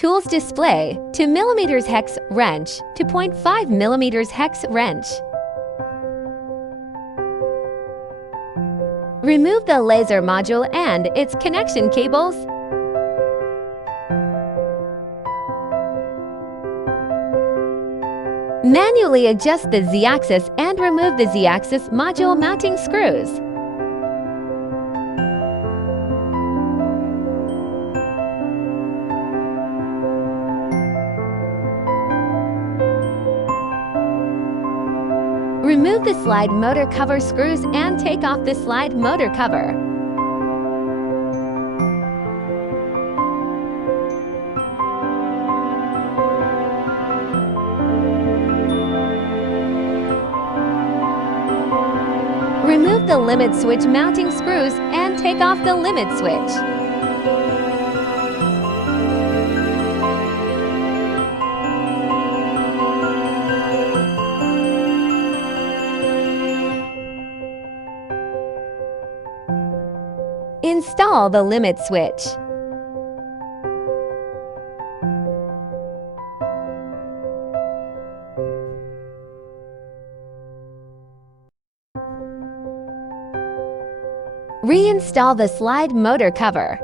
Tools display 2 mm hex wrench to 0.5 mm hex wrench. Remove the laser module and its connection cables. Manually adjust the Z-axis and remove the Z-axis module mounting screws. Remove the slide motor cover screws and take off the slide motor cover. Remove the limit switch mounting screws and take off the limit switch. Install the limit switch. Reinstall the slide motor cover.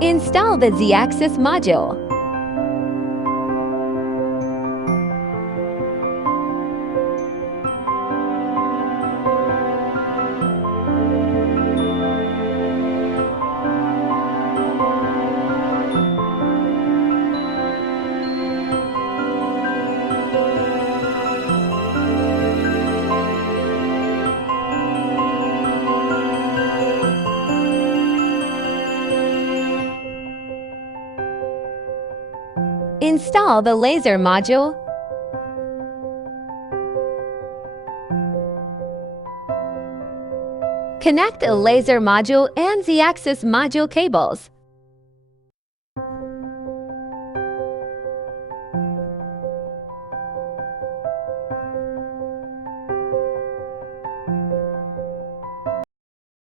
Install the Z-axis module. Install the laser module. Connect the laser module and Z-axis module cables.